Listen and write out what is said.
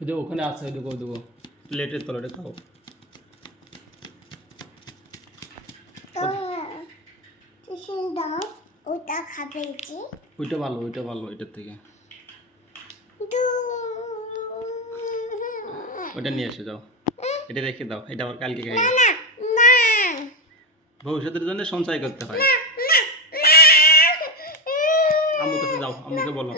ওই যে ওখানে আছে, ওই দেখো দেখো প্লেটের তলাটা খাও। ওটা খাবে কি? ওইটা ভালো এটার থেকে। ওটা নিয়ে এসে যাও, এটা রেখে দাও, এটা আবার কালকে খাই। না না ভবিষ্যতের জন্য সঞ্চয় করতে হয়। আম্মুর কাছে যাও, আম্মুকে বলো।